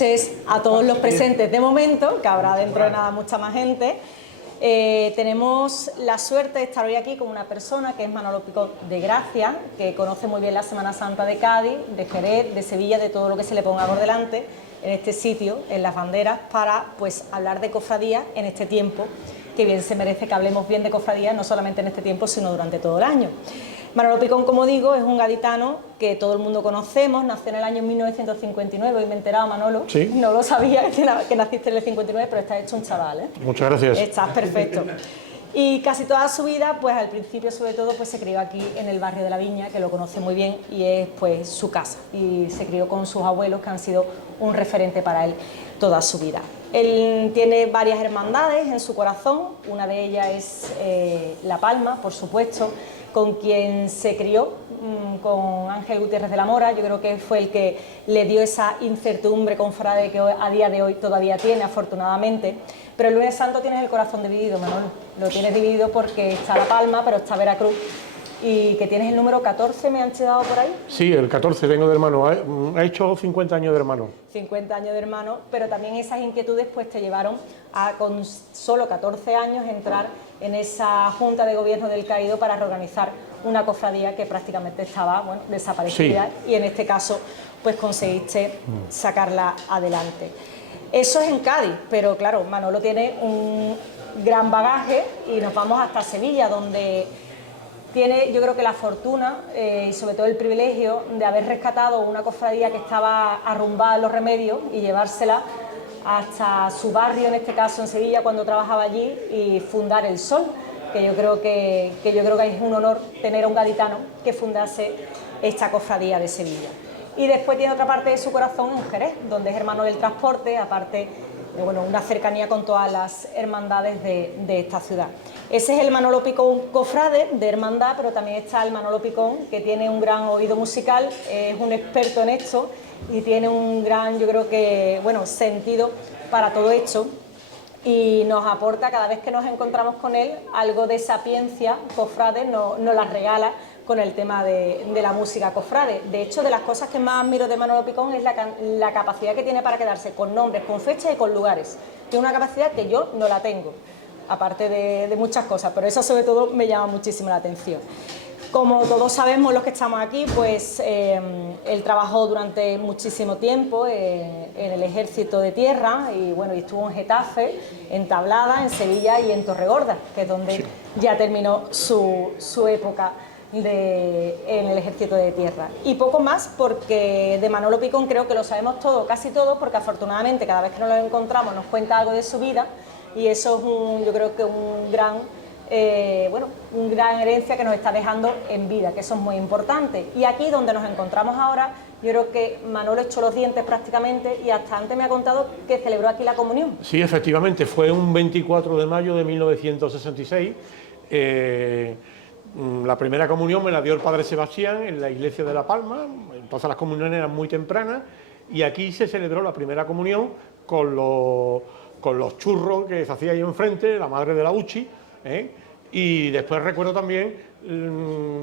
noches a todos los presentes de momento, que habrá dentro de nada mucha más gente. Tenemos la suerte de estar hoy aquí con una persona que es Manolo Picón de Gracia, que conoce muy bien la Semana Santa de Cádiz, de Jerez, de Sevilla, de todo lo que se le ponga por delante en este sitio, en las banderas, para pues hablar de cofradías en este tiempo, que bien se merece que hablemos bien de cofradías, no solamente en este tiempo, sino durante todo el año. Manolo Picón, como digo, es un gaditano que todo el mundo conocemos, nació en el año 1959, hoy me he enterado, Manolo, sí. No lo sabía que naciste en el 59, pero estás hecho un chaval, ¿eh? Muchas gracias. Estás perfecto. Y casi toda su vida, pues al principio sobre todo, pues se crió aquí en el barrio de la Viña, que lo conoce muy bien y es pues su casa. Y se crió con sus abuelos, que han sido un referente para él toda su vida. Él tiene varias hermandades en su corazón, una de ellas es La Palma, por supuesto, con quien se crió, con Ángel Gutiérrez de la Mora. Yo creo que fue el que le dio esa incertidumbre confrade que a día de hoy todavía tiene, afortunadamente. Pero el lunes santo tienes el corazón dividido, Manolo. Lo tienes dividido porque está La Palma, pero está Veracruz. Y que tienes el número 14, ¿me han dado por ahí? Sí, el 14 tengo de hermano. Ha hecho 50 años de hermano. 50 años de hermano, pero también esas inquietudes pues te llevaron a, con solo 14 años, entrar en esa Junta de Gobierno del Caído para reorganizar una cofradía que prácticamente estaba, bueno, desaparecida, sí. Y en este caso pues conseguiste sacarla adelante. Eso es en Cádiz, pero claro, Manolo tiene un gran bagaje y nos vamos hasta Sevilla, donde tiene, yo creo que la fortuna y sobre todo el privilegio de haber rescatado una cofradía que estaba arrumbada en Los Remedios y llevársela hasta su barrio, en este caso en Sevilla, cuando trabajaba allí, y fundar El Sol, que yo creo que es un honor tener a un gaditano que fundase esta cofradía de Sevilla. Y después tiene otra parte de su corazón en Jerez, donde es hermano del transporte, aparte de bueno, una cercanía con todas las hermandades de esta ciudad. Ese es el Manolo Picón cofrade de hermandad, pero también está el Manolo Picón, que tiene un gran oído musical, es un experto en esto y tiene un gran, yo creo que, bueno, sentido para todo esto, y nos aporta, cada vez que nos encontramos con él, algo de sapiencia cofrade, nos la regala con el tema de la música cofrade. De hecho, de las cosas que más admiro de Manolo Picón es la capacidad que tiene para quedarse con nombres, con fechas y con lugares. Tiene una capacidad que yo no la tengo, aparte de muchas cosas, pero eso sobre todo me llama muchísimo la atención. Como todos sabemos los que estamos aquí, pues él trabajó durante muchísimo tiempo en el Ejército de Tierra y bueno, y estuvo en Getafe, en Tablada, en Sevilla y en Torregorda, que es donde sí. Ya terminó su época en el Ejército de Tierra. Y poco más, porque de Manolo Picón creo que lo sabemos todo, casi todo, porque afortunadamente cada vez que nos lo encontramos nos cuenta algo de su vida y eso es yo creo que un gran herencia que nos está dejando en vida, que eso es muy importante. Y aquí donde nos encontramos ahora, yo creo que Manolo echó los dientes prácticamente y hasta antes me ha contado que celebró aquí la comunión. Sí, efectivamente, fue un 24 de mayo de 1966. La primera comunión me la dio el padre Sebastián en la iglesia de La Palma, entonces las comuniones eran muy tempranas y aquí se celebró la primera comunión con los churros que se hacía ahí enfrente, la madre de la Uchi, y después recuerdo también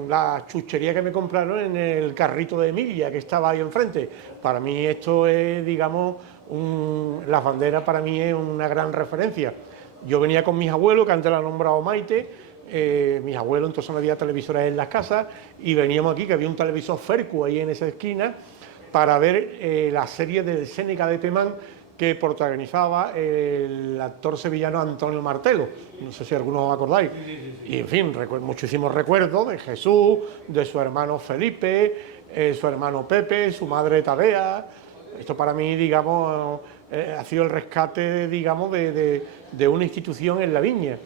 la chuchería que me compraron en el carrito de Emilia que estaba ahí enfrente. Para mí esto es, digamos, las banderas para mí es una gran referencia. Yo venía con mis abuelos, que antes la han nombrado Maite, mis abuelos entonces no había televisores en las casas y veníamos aquí, que había un televisor Fercu ahí en esa esquina, para ver la serie del Séneca de Temán que protagonizaba el actor sevillano Antonio Martelo, no sé si algunos os acordáis, y en fin, muchísimos recuerdos de Jesús, de su hermano Felipe, su hermano Pepe, su madre Tadea. Esto para mí, digamos, ha sido el rescate, digamos, de una institución en la Viña.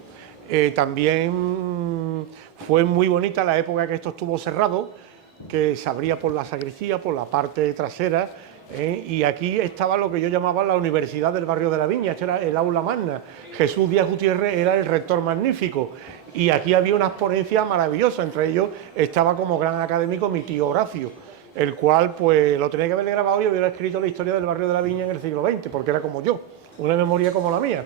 También fue muy bonita la época que esto estuvo cerrado, que se abría por la sacristía, por la parte trasera, y aquí estaba lo que yo llamaba la Universidad del Barrio de la Viña, este era el aula magna. Jesús Díaz Gutiérrez era el rector magnífico, y aquí había unas ponencias maravillosas, entre ellos estaba como gran académico mi tío Horacio, el cual pues lo tenía que haber grabado y hubiera escrito la historia del Barrio de la Viña en el siglo XX, porque era como yo, una memoria como la mía.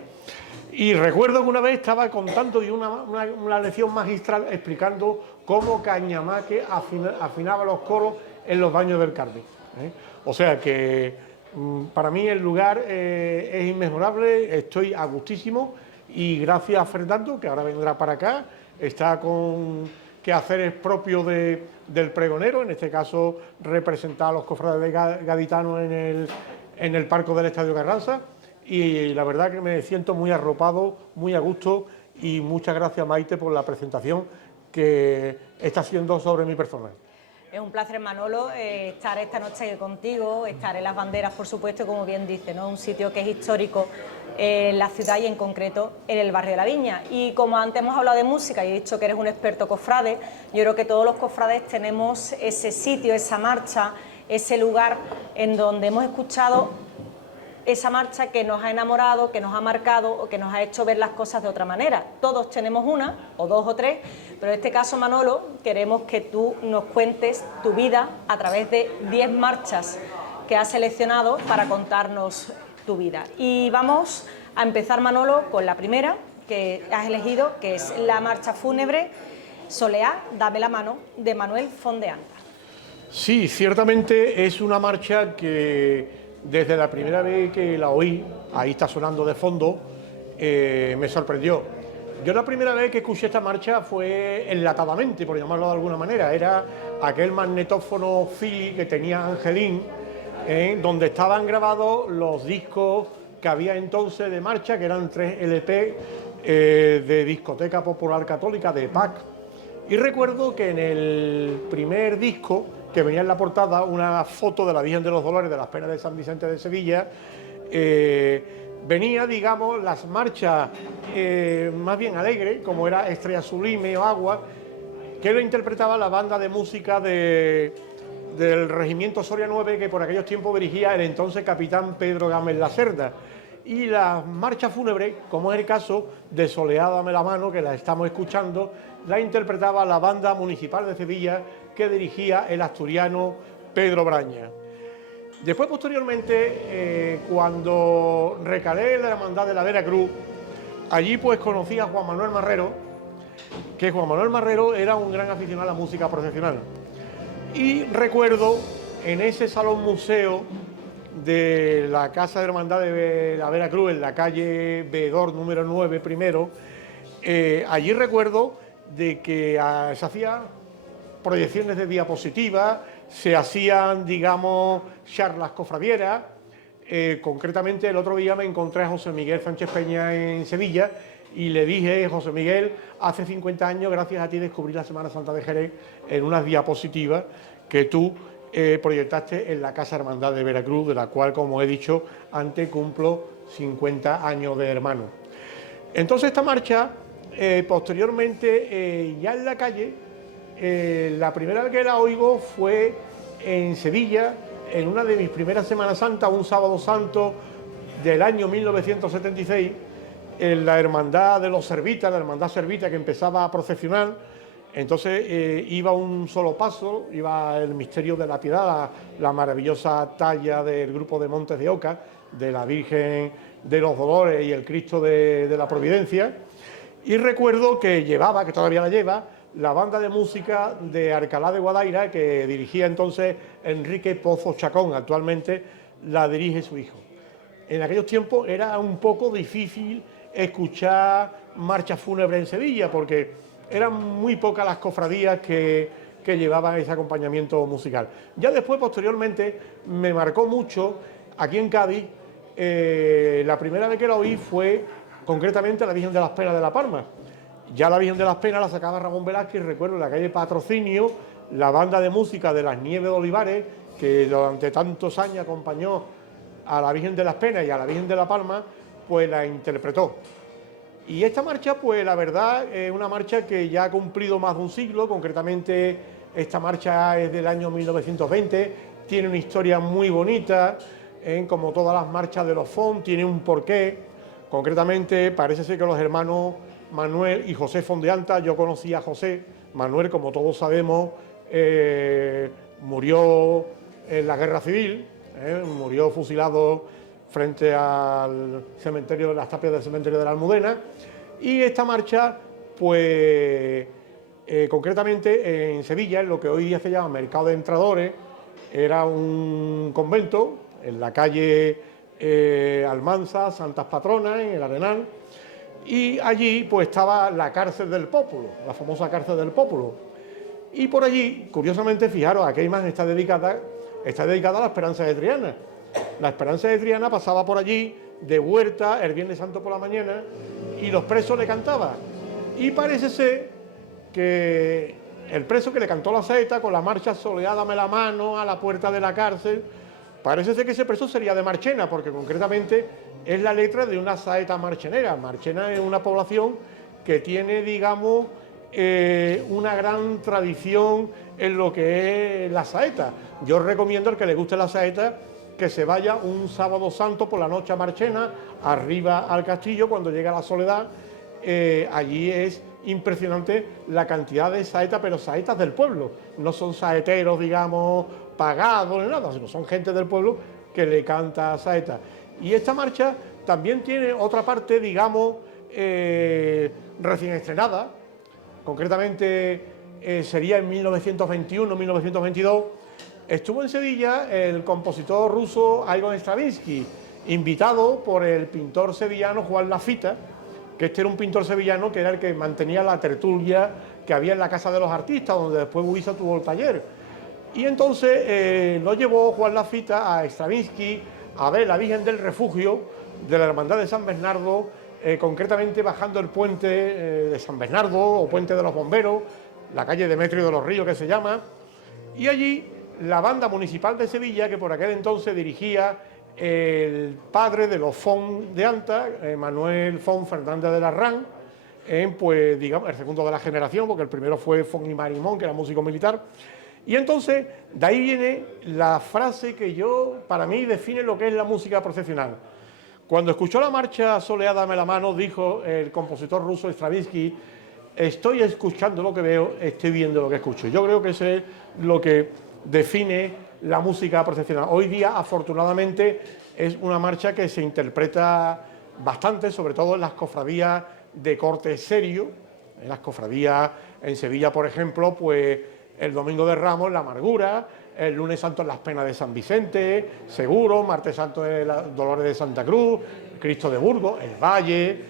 Y recuerdo que una vez estaba contando de una lección magistral explicando cómo Cañamaque afinaba los coros en los baños del Carmen. O sea que Para mí el lugar es inmejorable, estoy a gustísimo y gracias a Fernando, que ahora vendrá para acá, está con quehaceres propios del pregonero, en este caso representar a los cofrades gaditanos en el palco del Estadio Carranza, y la verdad que me siento muy arropado, muy a gusto, y muchas gracias, Maite, por la presentación que está haciendo sobre mi persona. Es un placer, Manolo, estar esta noche contigo, estar en Las Banderas, por supuesto, como bien dice, ¿no? Un sitio que es histórico en la ciudad y en concreto en el barrio de La Viña. Y como antes hemos hablado de música y he dicho que eres un experto cofrade, yo creo que todos los cofrades tenemos ese sitio, esa marcha, ese lugar en donde hemos escuchado esa marcha que nos ha enamorado, que nos ha marcado o que nos ha hecho ver las cosas de otra manera. Todos tenemos una, o dos o tres, pero en este caso, Manolo, queremos que tú nos cuentes tu vida a través de 10 marchas que has seleccionado para contarnos tu vida. Y vamos a empezar, Manolo, con la primera que has elegido, que es la marcha fúnebre Soleá, dame la mano, de Manuel Fondeanda. Sí, ciertamente es una marcha que desde la primera vez que la oí, ahí está sonando de fondo, me sorprendió. Yo la primera vez que escuché esta marcha fue enlatadamente, por llamarlo de alguna manera. Era aquel magnetófono Philips que tenía Angelín, donde estaban grabados los discos que había entonces de marcha, que eran 3 LP de Discoteca Popular Católica, de PAC. Y recuerdo que en el primer disco, que venía en la portada una foto de la Virgen de los Dolores de las Penas de San Vicente de Sevilla, venía, digamos, las marchas más bien alegres, como era Estrella Sublime o Agua, que lo interpretaba la banda de música del Regimiento Soria 9, que por aquellos tiempos dirigía el entonces capitán Pedro Gámez Lacerda. Y las marchas fúnebres, como es el caso de Soleá, dame la mano, que la estamos escuchando, la interpretaba la banda municipal de Sevilla que dirigía el asturiano Pedro Braña. Después, posteriormente, cuando recalé en la Hermandad de la Veracruz, allí pues conocí a Juan Manuel Marrero, que Juan Manuel Marrero era un gran aficionado a la música procesional. Y recuerdo en ese salón museo de la Casa de Hermandad de la Veracruz, en la calle Vedor número 9 primero, allí recuerdo de que se hacían proyecciones de diapositivas, se hacían, digamos, charlas cofradieras. Concretamente, el otro día me encontré a José Miguel Sánchez Peña en Sevilla y le dije: José Miguel, hace 50 años, gracias a ti, descubrí la Semana Santa de Jerez en unas diapositivas que tú proyectaste en la Casa Hermandad de Veracruz, de la cual, como he dicho antes, cumplo 50 años de hermano. Entonces, esta marcha, posteriormente, ya en la calle, la primera vez que la oigo fue en Sevilla, en una de mis primeras Semanas Santas, un sábado santo del año 1976, en la Hermandad de los Servitas, la Hermandad Servita, que empezaba a procesionar. Entonces iba un solo paso, iba el Misterio de la Piedad, la maravillosa talla del grupo de Montes de Oca, de la Virgen de los Dolores y el Cristo de la Providencia. Y recuerdo que llevaba, que todavía la lleva, la banda de música de Alcalá de Guadaira, que dirigía entonces Enrique Pozo Chacón. Actualmente la dirige su hijo. En aquellos tiempos era un poco difícil escuchar marchas fúnebres en Sevilla, porque eran muy pocas las cofradías que llevaban ese acompañamiento musical. Ya después, posteriormente, me marcó mucho, aquí en Cádiz, la primera vez que la oí fue concretamente la Virgen de las Penas de La Palma. Ya la Virgen de las Penas la sacaba Ramón Velázquez, recuerdo, en la calle Patrocinio, la banda de música de las Nieves de Olivares, que durante tantos años acompañó a la Virgen de las Penas y a la Virgen de La Palma, pues la interpretó. Y esta marcha, pues la verdad, es una marcha que ya ha cumplido más de un siglo. Concretamente, esta marcha es del año 1920, tiene una historia muy bonita, como todas las marchas de los FON, tiene un porqué. Concretamente, parece ser que los hermanos Manuel y José Fondeanda, yo conocí a José, Manuel, como todos sabemos, murió en la Guerra Civil, murió fusilado frente al cementerio de las tapias del cementerio de la Almudena. Y esta marcha, pues concretamente en Sevilla, en lo que hoy día se llama Mercado de Entradores, era un convento en la calle Almanza, Santas Patronas, en el Arenal, y allí pues estaba la cárcel del Pópulo, la famosa cárcel del Pópulo. Y por allí, curiosamente, fijaros, aquella imagen está dedicada a la Esperanza de Triana. La Esperanza de Triana pasaba por allí de huerta el Viernes Santo por la mañana y los presos le cantaban. Y parece ser que el preso que le cantó la saeta con la marcha Soleá dame la mano a la puerta de la cárcel, parece ser que ese preso sería de Marchena, porque concretamente es la letra de una saeta marchenera. Marchena es una población que tiene, digamos, una gran tradición en lo que es la saeta. Yo recomiendo al que le guste la saeta que se vaya un sábado santo por la noche a Marchena, arriba al castillo, cuando llega la Soledad. Allí es impresionante la cantidad de saetas, pero saetas del pueblo. No son saeteros, digamos, pagados ni nada, sino son gente del pueblo que le canta saeta. Y esta marcha también tiene otra parte, digamos, recién estrenada. Concretamente sería en 1921-1922. Estuvo en Sevilla el compositor ruso Igor Stravinsky, invitado por el pintor sevillano Juan Lafita, que este era un pintor sevillano que era el que mantenía la tertulia que había en la Casa de los Artistas, donde después Buisa tuvo el taller. Y entonces lo llevó Juan Lafita a Stravinsky a ver la Virgen del Refugio de la Hermandad de San Bernardo, concretamente bajando el puente de San Bernardo o Puente de los Bomberos, la calle Demetrio de los Ríos que se llama, y allí la banda municipal de Sevilla, que por aquel entonces dirigía el padre de los Font de Anta, Manuel Font Fernández de Larrán, pues digamos el segundo de la generación, porque el primero fue Font y Marimón, que era músico militar. Y entonces de ahí viene la frase que para mí define lo que es la música procesional. Cuando escuchó la marcha Soleá dame la mano, dijo el compositor ruso Stravinsky: estoy escuchando lo que veo, estoy viendo lo que escucho. Yo creo que eso es lo que define la música procesional. Hoy día, afortunadamente, es una marcha que se interpreta bastante, sobre todo en las cofradías de corte serio. En las cofradías en Sevilla, por ejemplo, pues el Domingo de Ramos, la Amargura, el Lunes Santo en las Penas de San Vicente, Seguro, Martes Santo en los Dolores de Santa Cruz, Cristo de Burgos, el Valle.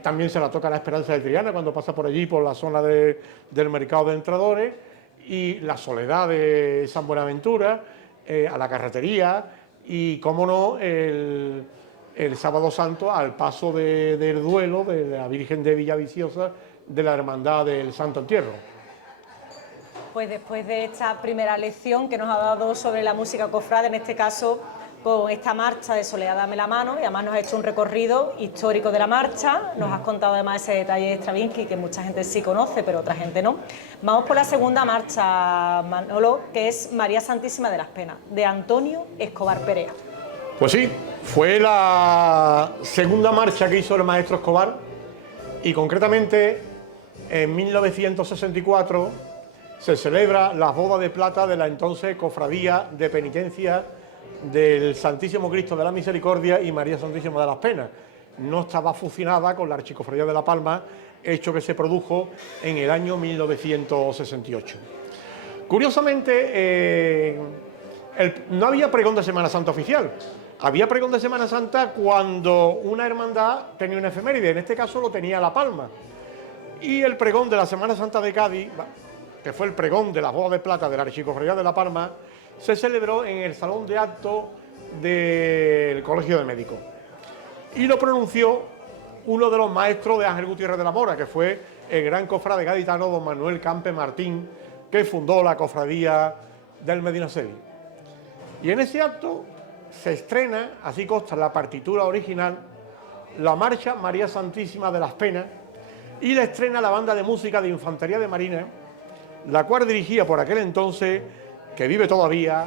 También se la toca la Esperanza de Triana cuando pasa por allí, por la zona del mercado de entradores, y la Soledad de San Buenaventura, a la Carretería, y cómo no el Sábado Santo al paso del duelo de la Virgen de Villaviciosa de la Hermandad del Santo Entierro. Pues después de esta primera lección que nos ha dado sobre la música cofrade, en este caso con esta marcha de Soleá dame la mano, y además nos ha hecho un recorrido histórico de la marcha, nos has contado además ese detalle de Stravinsky que mucha gente sí conoce, pero otra gente no. Vamos por la segunda marcha, Manolo, que es María Santísima de las Penas, de Antonio Escobar Perea. Pues sí, fue la segunda marcha que hizo el maestro Escobar, y concretamente en 1964 se celebra la boda de plata de la entonces Cofradía de Penitencia del Santísimo Cristo de la Misericordia y María Santísima de las Penas. No estaba fusionada con la Archicofradía de La Palma, hecho que se produjo en el año 1968. Curiosamente, no había pregón de Semana Santa oficial. Había pregón de Semana Santa cuando una hermandad tenía una efeméride, en este caso lo tenía La Palma. Y el pregón de la Semana Santa de Cádiz, que fue el pregón de la boda de plata de la Archicofradía de La Palma, se celebró en el Salón de Actos del Colegio de Médicos. Y lo pronunció uno de los maestros de Ángel Gutiérrez de la Mora, que fue el gran cofrade gaditano don Manuel Campe Martín, que fundó la cofradía del Medinaceli. Y en ese acto se estrena, así consta la partitura original, la marcha María Santísima de las Penas, y la estrena la banda de música de Infantería de Marina, la cual dirigía por aquel entonces, que vive todavía,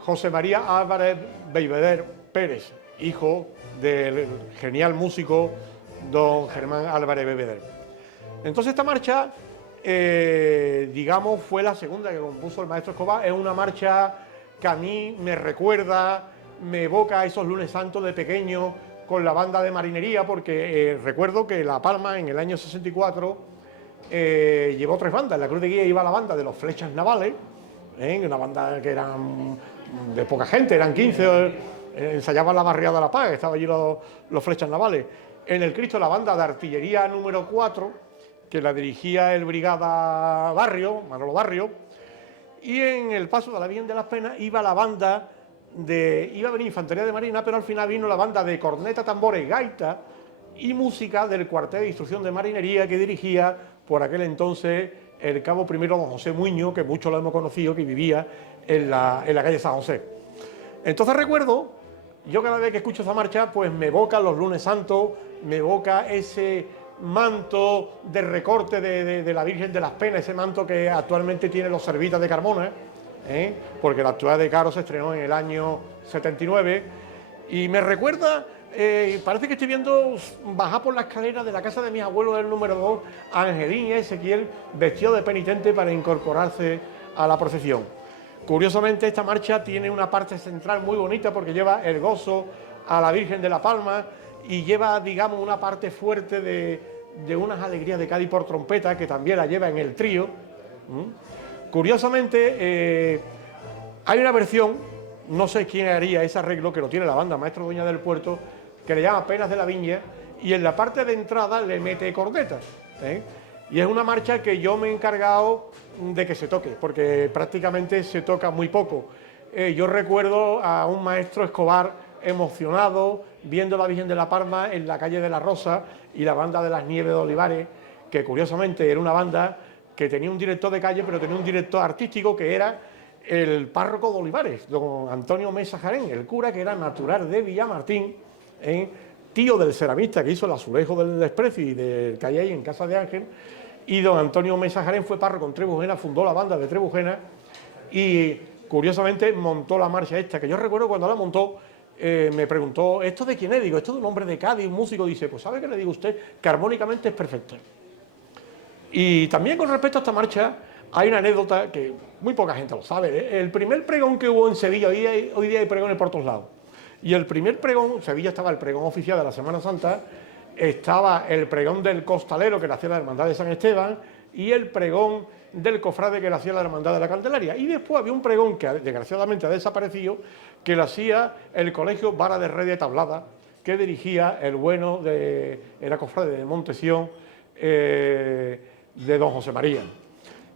José María Álvarez Bellveder Pérez, hijo del genial músico don Germán Álvarez Bellveder. Entonces esta marcha, digamos, fue la segunda que compuso el maestro Escobar. Es una marcha que a mí me recuerda, me evoca a esos lunes santos de pequeño con la banda de marinería, porque recuerdo que La Palma en el año 64 llevó 3 bandas. En la Cruz de Guía iba la banda de los Flechas Navales, una banda que eran de poca gente, eran 15 ensayaban la barriada de la Paz, estaban allí los flechas navales. En el Cristo la banda de artillería número 4, que la dirigía el brigada Barrio, Manolo Barrio, y en el paso de la Virgen de las Penas iba la banda iba a venir infantería de marina, pero al final vino la banda de corneta, tambores, gaita y música del cuartel de instrucción de marinería que dirigía por aquel entonces el cabo primero don José Muñoz, que muchos lo hemos conocido, que vivía en la calle San José. Entonces recuerdo, yo cada vez que escucho esa marcha, pues me evoca los lunes santos, me evoca ese manto de recorte de la Virgen de las Penas, ese manto que actualmente tiene los Servitas de Carmona, porque la actual de Caro se estrenó en el año 79, y me recuerda, parece que estoy viendo bajar por la escalera de la casa de mis abuelos del número 2 a Angelín y a Ezequiel vestido de penitente para incorporarse a la procesión. Curiosamente, esta marcha tiene una parte central muy bonita porque lleva el gozo a la Virgen de la Palma y lleva, digamos, una parte fuerte de unas alegrías de Cádiz por trompeta, que también la lleva en el trío. Curiosamente, hay una versión, no sé quién haría ese arreglo, que lo tiene la banda Maestro Dueña del Puerto, que le llama Penas de la Viña, y en la parte de entrada le mete cornetas. Y es una marcha que yo me he encargado de que se toque, porque prácticamente se toca muy poco. Yo recuerdo a un maestro Escobar emocionado viendo la Virgen de la Palma en la calle de la Rosa y la banda de las Nieves de Olivares, que curiosamente era una banda que tenía un director de calle, pero tenía un director artístico que era el párroco de Olivares, don Antonio Mesa Jarén, el cura, que era natural de Villamartín, tío del ceramista que hizo el azulejo del desprecio y del que hay ahí en Casa de Ángel, y don Antonio Mesa Jarén fue párroco en Trebujena, fundó la banda de Trebujena y curiosamente montó la marcha esta, que yo recuerdo cuando la montó, me preguntó, ¿esto de quién es? Digo, esto es un hombre de Cádiz, un músico. Dice, pues ¿sabe qué le digo a usted? Que armónicamente es perfecto. Y también con respecto a esta marcha hay una anécdota que muy poca gente lo sabe. El primer pregón que hubo en Sevilla, hoy día hay pregones por todos lados, y el primer pregón, Sevilla estaba el pregón oficial de la Semana Santa, estaba el pregón del costalero que le hacía la Hermandad de San Esteban y el pregón del cofrade que le hacía la Hermandad de la Candelaria. Y después había un pregón que desgraciadamente ha desaparecido, que lo hacía el Colegio Vara de Red de Tablada, que dirigía el bueno era cofrade de Montesión, de don José María.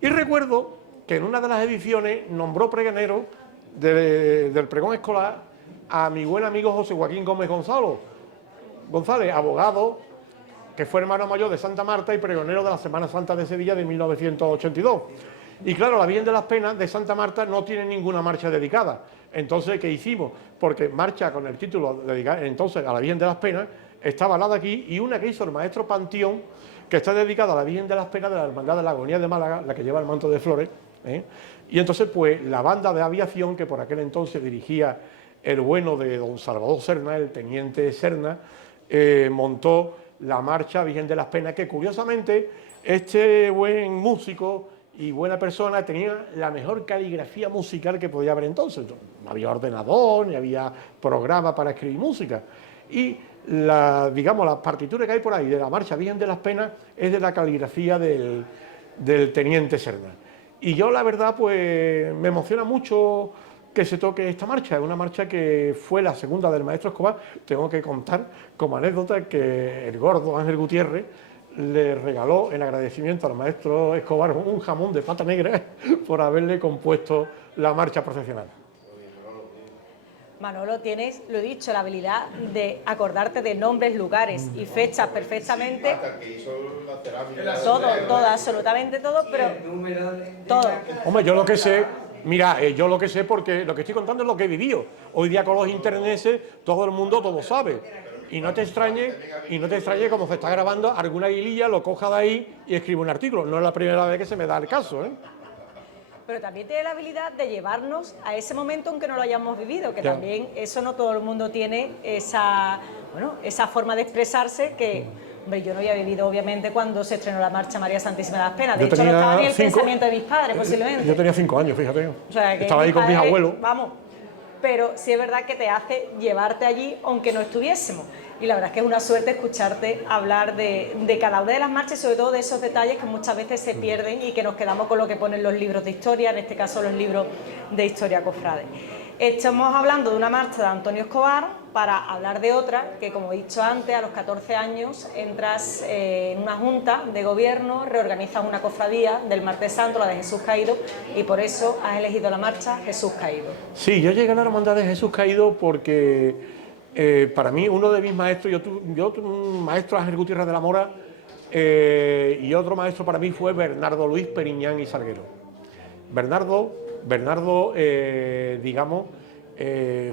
Y recuerdo que en una de las ediciones nombró pregonero del pregón escolar a mi buen amigo José Joaquín Gómez González, abogado, que fue hermano mayor de Santa Marta y pregonero de la Semana Santa de Sevilla de 1982. Y claro, la Virgen de las Penas de Santa Marta no tiene ninguna marcha dedicada. Entonces, ¿qué hicimos? Porque marcha con el título dedicado entonces a la Virgen de las Penas estaba la de aquí, y una que hizo el maestro Panteón, que está dedicada a la Virgen de las Penas de la Hermandad de la Agonía de Málaga, la que lleva el manto de flores. Y entonces, pues, la banda de aviación, que por aquel entonces dirigía el bueno de don Salvador Serna, el teniente Serna, montó la marcha Virgen de las Penas, que curiosamente este buen músico y buena persona tenía la mejor caligrafía musical que podía haber entonces. No había ordenador, ni había programa para escribir música. Y digamos, la partitura que hay por ahí de la marcha Virgen de las Penas es de la caligrafía del teniente Serna. Y yo, la verdad, pues me emociona mucho que se toque esta marcha. Es una marcha que fue la segunda del maestro Escobar. Tengo que contar como anécdota que el gordo Ángel Gutiérrez le regaló en agradecimiento al maestro Escobar un jamón de pata negra por haberle compuesto la marcha procesional. Manolo, tienes, lo he dicho, la habilidad de acordarte de nombres, lugares y fechas perfectamente. Todo, absolutamente todo, pero todo. Hombre, yo lo que sé, mira, yo lo que sé, porque lo que estoy contando es lo que he vivido. Hoy día con los interneses todo el mundo todo sabe. Y no te extrañe como se está grabando, alguna guililla lo coja de ahí y escribe un artículo. No es la primera vez que se me da el caso, Pero también tiene la habilidad de llevarnos a ese momento aunque no lo hayamos vivido, que también eso no todo el mundo tiene esa forma de expresarse que, hombre, yo no había vivido obviamente cuando se estrenó la marcha María Santísima de las Penas. De hecho, no estaba ni el pensamiento de mis padres, posiblemente. Yo tenía 5 años, fíjate. O sea, que estaba ahí con mis abuelos. Vamos, pero sí es verdad que te hace llevarte allí aunque no estuviésemos. Y la verdad es que es una suerte escucharte hablar de cada una de las marchas, sobre todo de esos detalles que muchas veces se pierden y que nos quedamos con lo que ponen los libros de historia, en este caso los libros de historia cofrade. Estamos hablando de una marcha de Antonio Escobar para hablar de otra que, como he dicho antes, a los 14 años entras en una junta de gobierno, reorganizas una cofradía del Martes Santo, la de Jesús Caído, y por eso has elegido la marcha Jesús Caído. Sí, yo llegué a la hermandad de Jesús Caído porque para mí uno de mis maestros, yo tuve un maestro Ángel Gutiérrez de la Mora, y otro maestro para mí fue Bernardo Luis Periñán y Salguero. Bernardo, digamos,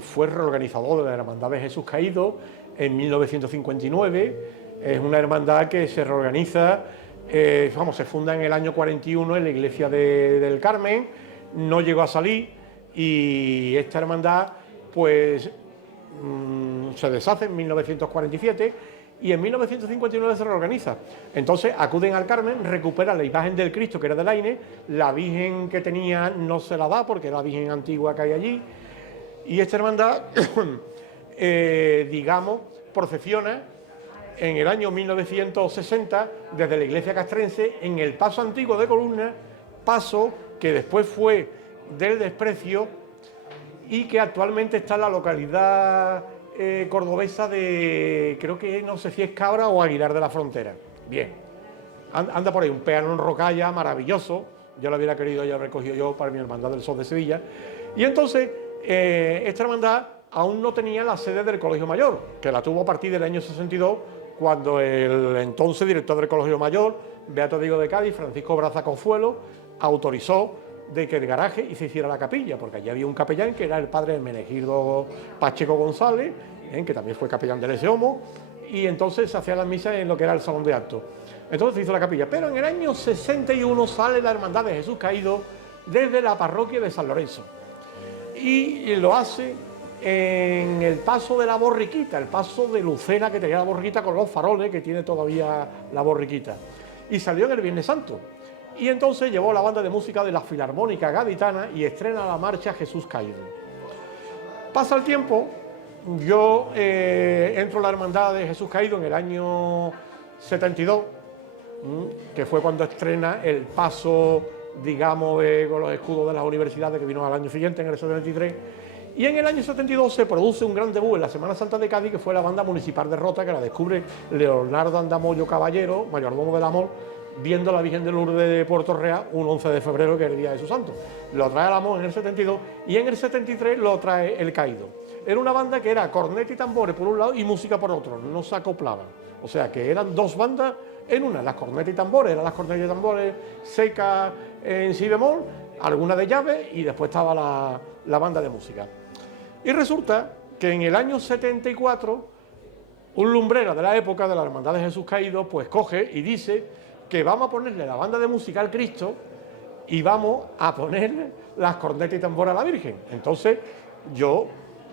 fue reorganizador de la Hermandad de Jesús Caído en 1959. Es una hermandad que se reorganiza, se funda en el año 41 en la iglesia del Carmen, no llegó a salir y esta hermandad pues se deshace en 1947 y en 1959 se reorganiza. Entonces acuden al Carmen, recuperan la imagen del Cristo que era del Aine, la Virgen que tenía no se la da porque era la Virgen antigua que hay allí, y esta hermandad, digamos, procesiona en el año 1960 desde la iglesia castrense en el paso antiguo de Columna, paso que después fue del Desprecio y que actualmente está en la localidad cordobesa de, creo que no sé si es Cabra o Aguilar de la Frontera. Bien, anda por ahí un peano en rocalla maravilloso, yo lo hubiera querido, ya lo recogido yo para mi hermandad del Sol de Sevilla, y entonces esta hermandad aún no tenía la sede del Colegio Mayor, que la tuvo a partir del año 62, cuando el entonces director del Colegio Mayor, Beato Diego de Cádiz, Francisco Braza Consuelo, autorizó de que el garaje y se hiciera la capilla, porque allí había un capellán que era el padre de Menegildo Pacheco González, que también fue capellán del Eseomo, y entonces se hacían las misas en lo que era el salón de actos. Entonces se hizo la capilla, pero en el año 61 sale la Hermandad de Jesús Caído desde la parroquia de San Lorenzo, y lo hace en el paso de la Borriquita, el paso de Lucena que tenía la Borriquita con los faroles que tiene todavía la Borriquita, y salió en el Viernes Santo. Y entonces llevó la banda de música de la Filarmónica Gaditana y estrena la marcha Jesús Caído. Pasa el tiempo, yo entro en la Hermandad de Jesús Caído en el año 72, que fue cuando estrena el paso, digamos, con los escudos de las universidades, que vino al año siguiente, en el 73. Y en el año 72 se produce un gran debut en la Semana Santa de Cádiz, que fue la banda municipal de Rota, que la descubre Leonardo Andamoyo Caballero, mayordomo del Amor, viendo la Virgen de Lourdes de Puerto Real un 11 de febrero, que es el día de su santo. Lo trae al Amor en el 72 y en el 73 lo trae el Caído. Era una banda que era corneta y tambores por un lado y música por otro, no se acoplaban. O sea que eran dos bandas en una, las cornetas y tambores, eran las cornetas y tambores secas en si bemol, alguna de llave y después estaba la banda de música. Y resulta que en el año 74, un lumbrero de la época de la Hermandad de Jesús Caído, pues coge y dice que vamos a ponerle la banda de música al Cristo y vamos a ponerle las cornetas y tambores a la Virgen. Entonces yo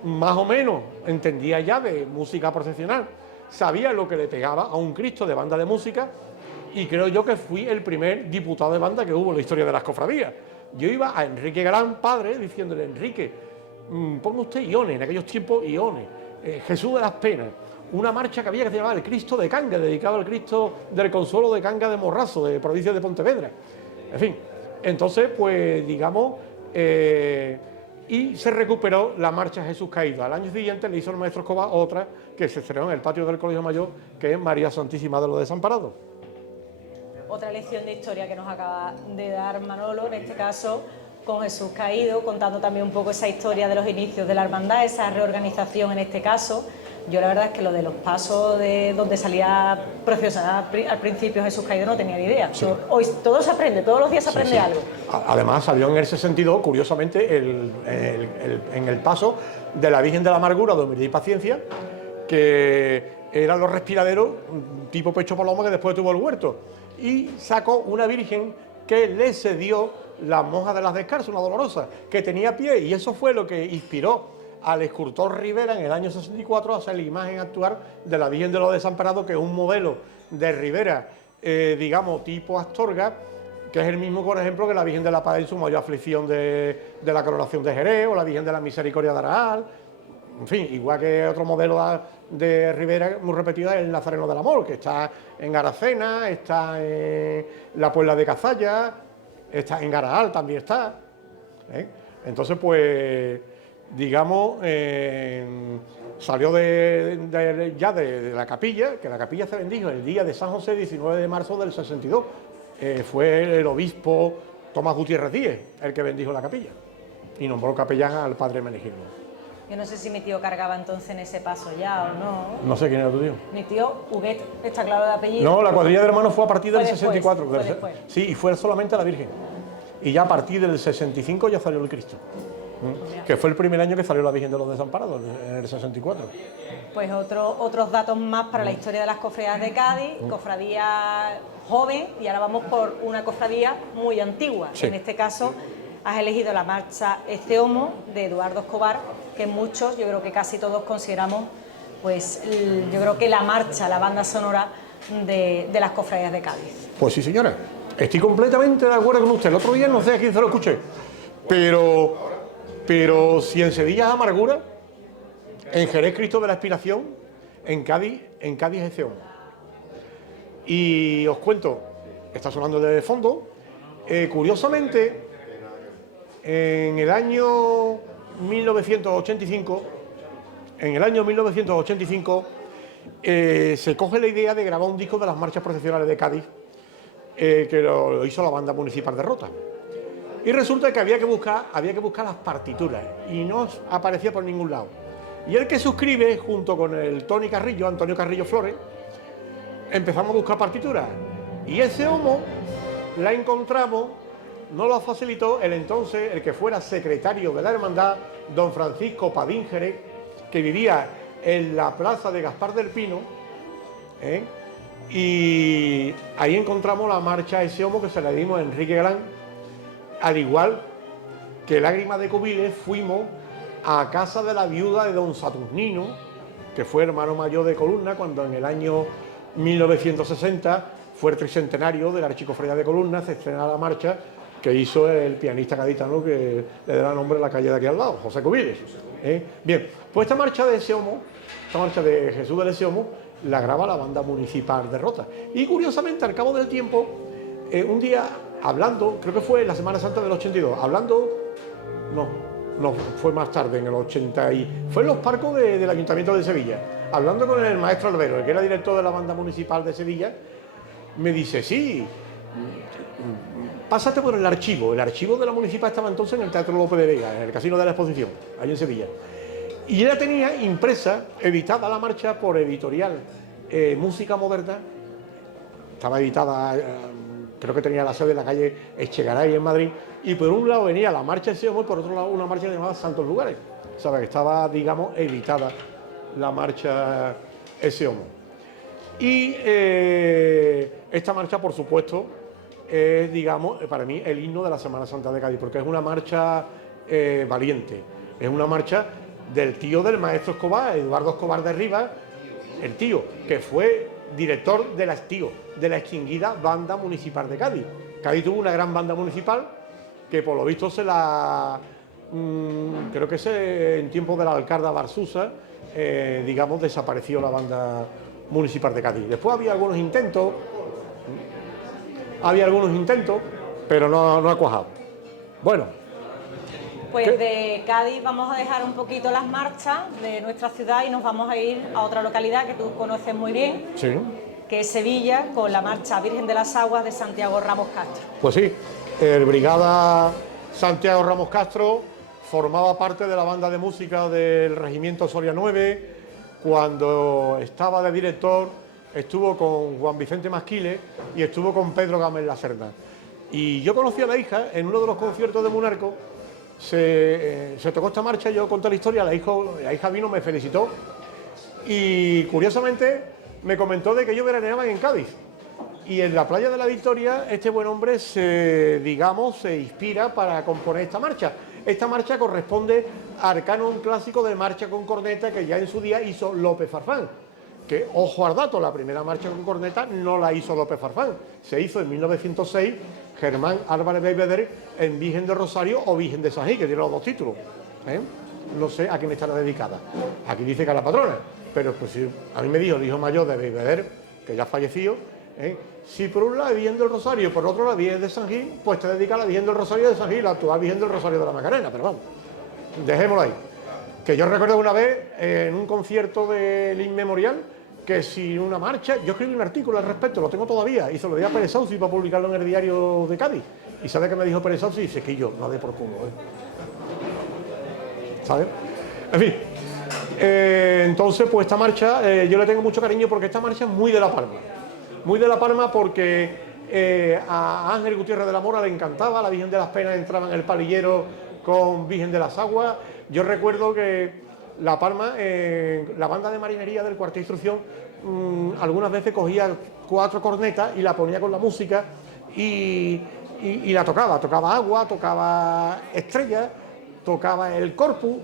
más o menos entendía ya de música procesional, sabía lo que le pegaba a un Cristo de banda de música y creo yo que fui el primer diputado de banda que hubo en la historia de las cofradías. Yo iba a Enrique Galán, padre, diciéndole: Enrique, ponga usted Iones, en aquellos tiempos Iones, Jesús de las Penas, una marcha que había que se llamaba el Cristo de Cangas, dedicado al Cristo del Consuelo de Cangas de Morrazo, de provincia de Pontevedra. En fin, entonces, pues digamos, y se recuperó la marcha Jesús Caído. Al año siguiente le hizo el maestro Escobar otra que se estrenó en el patio del Colegio Mayor, que es María Santísima de los Desamparados. Otra lección de historia que nos acaba de dar Manolo, en este caso con Jesús Caído, contando también un poco esa historia de los inicios de la hermandad, esa reorganización en este caso. Yo la verdad es que lo de los pasos de donde salía procesionada al principio Jesús Caído no tenía ni idea. Sí. Hoy todo se aprende, todos los días se aprende algo. Además salió en ese sentido, curiosamente, en el paso de la Virgen de la Amargura, de Humildad y Paciencia, que eran los respiraderos tipo pecho paloma que después tuvo el huerto. Y sacó una Virgen que le cedió la monja de las Descalzas, una dolorosa, que tenía pie, y eso fue lo que inspiró al escultor Rivera en el año 64 a hacer la imagen actual de la Virgen de los Desamparados, que es un modelo de Rivera, digamos, tipo Astorga, que es el mismo, por ejemplo, que la Virgen de la Paz en su mayor aflicción de la coronación de Jerez, o la Virgen de la Misericordia de Araal. En fin, igual que otro modelo de Rivera muy repetido es el Nazareno del Amor, que está en Aracena, está en la Puebla de Cazalla, está en Garaal, también está. Entonces, pues digamos, salió ya de la capilla, que la capilla se bendijo el día de San José, 19 de marzo del 62. Fue el obispo Tomás Gutiérrez Díez el que bendijo la capilla y nombró capellán al padre Menegildo. Yo no sé si mi tío cargaba entonces en ese paso ya o no. No sé quién era tu tío. Mi tío, Huguet, está claro de apellido. No, la cuadrilla de hermanos fue a partir del 64. Fue después. Sí, y fue solamente la Virgen. Y ya a partir del 65 ya salió el Cristo. Que fue el primer año que salió la Virgen de los Desamparados, en el 64. Pues otros datos más para la historia de las cofradías de Cádiz, cofradía joven, y ahora vamos por una cofradía muy antigua. Sí. En este caso has elegido la marcha Ece Homo de Eduardo Escobar, que muchos, yo creo que casi todos consideramos, pues yo creo que la marcha, la banda sonora de las cofradías de Cádiz. Pues sí, señora, estoy completamente de acuerdo con usted. El otro día no sé a quién se lo escuché, pero si en Sevilla es Amargura, en Jerez Cristo de la Expiración, en Cádiz Ece Homo. Y os cuento, está sonando de fondo, curiosamente, en el año 1985, se coge la idea de grabar un disco de las marchas procesionales de Cádiz, que lo hizo la banda municipal de Rota. Y resulta que había que buscar las partituras y no aparecía por ningún lado. Y el que suscribe, junto con el Antonio Carrillo Flores, empezamos a buscar partituras. Y ese Homo la encontramos, nos lo facilitó el que fuera secretario de la hermandad, don Francisco Padín Jerez, que vivía en la plaza de Gaspar del Pino, y ahí encontramos la marcha Ese Homo que se la dimos a Enrique Galán. Al igual que Lágrimas de Cubiles, fuimos a casa de la viuda de don Saturnino, que fue hermano mayor de Columna, cuando en el año 1960 fue el tricentenario de la Archicofradía de Columna, se estrenó la marcha que hizo el pianista gaditano que le da nombre a la calle de aquí al lado, José Cubiles. Bien, pues esta marcha de Ese Homo, esta marcha de Jesús del Ese Homo, la graba la banda municipal de Rota. Y curiosamente, al cabo del tiempo, un día hablando, creo que fue en la Semana Santa del 82, no, fue más tarde, en el 80, fue en los Parcos del Ayuntamiento de Sevilla, hablando con el maestro Albero, el que era director de la banda municipal de Sevilla, me dice, sí, pásate por el archivo de la municipal estaba entonces en el Teatro López de Vega, en el Casino de la Exposición, allí en Sevilla, y ella tenía impresa, editada la marcha por Editorial Música Moderna, estaba editada, creo que tenía la sede en la calle Echegaray en Madrid, y por un lado venía la marcha Ese Homo y por otro lado una marcha llamada Santos Lugares, ¿sabes? Que estaba, digamos, editada la marcha Ese Homo. Y esta marcha, por supuesto, es, digamos, para mí el himno de la Semana Santa de Cádiz, porque es una marcha valiente, es una marcha del tío del maestro Escobar, Eduardo Escobar de Rivas, el tío, que fue director de la extinguida banda municipal de Cádiz. Cádiz tuvo una gran banda municipal que por lo visto creo que en tiempos de la alcalde Barsusa, digamos, desapareció la banda municipal de Cádiz. Después había algunos intentos, pero no ha cuajado. Bueno. Pues de Cádiz vamos a dejar un poquito las marchas de nuestra ciudad y nos vamos a ir a otra localidad que tú conoces muy bien, Sí. que es Sevilla, con la marcha Virgen de las Aguas de Santiago Ramos Castro. Pues sí, el Brigada Santiago Ramos Castro formaba parte de la banda de música del Regimiento Soria 9. Cuando estaba de director estuvo con Juan Vicente Masquiles y estuvo con Pedro Gámez Lacerda. Y yo conocí a la hija en uno de los conciertos de Munarco. Se tocó esta marcha, yo conté la historia, la hija vino, me felicitó y curiosamente me comentó de que ellos veraneaban en Cádiz y en la playa de la Victoria este buen hombre se inspira para componer esta marcha. Esta marcha corresponde al canon clásico de marcha con corneta que ya en su día hizo López Farfán, que, ojo al dato, la primera marcha con corneta no la hizo López Farfán, se hizo en 1906 Germán Álvarez Belvedere en Virgen del Rosario o Virgen de San Gil, que tiene los dos títulos. No sé a quién estará dedicada. Aquí dice que a la patrona, pero pues si a mí me dijo el hijo mayor de Belvedere, que ya falleció, si por un lado es Virgen del Rosario y por otro la Virgen de San Gil, pues te dedica a la Virgen del Rosario de San Gil, la actual Virgen del Rosario de la Macarena, pero vamos, dejémoslo ahí. Que yo recuerdo una vez en un concierto del Inmemorial, que si una marcha, yo escribí un artículo al respecto, lo tengo todavía, y se lo di a Pérez Sauci para publicarlo en el diario de Cádiz. ¿Y sabe qué me dijo Pérez Sauci? Dice que yo, no de por culo, ¿sabes? En fin, entonces pues esta marcha, yo le tengo mucho cariño porque esta marcha es muy de La Palma. Muy de La Palma porque a Ángel Gutiérrez de la Mora le encantaba, la Virgen de las Penas entraba en el palillero con Virgen de las Aguas. Yo recuerdo que La Palma, la banda de marinería del cuartel de instrucción, algunas veces cogía 4 cornetas y la ponía con la música y la tocaba Agua, tocaba Estrella, tocaba el Corpus,